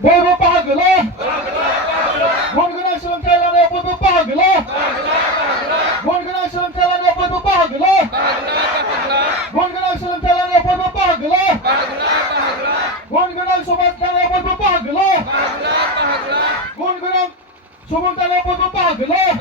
Bolu pahagla. Gungguna selentelana bolu pahagla. Gungguna selentelana bolu pahagla. Gungguna selentelana bolu pahagla. Gungguna selentelana bolu pahagla. Gungguna selentelana bolu pahagla.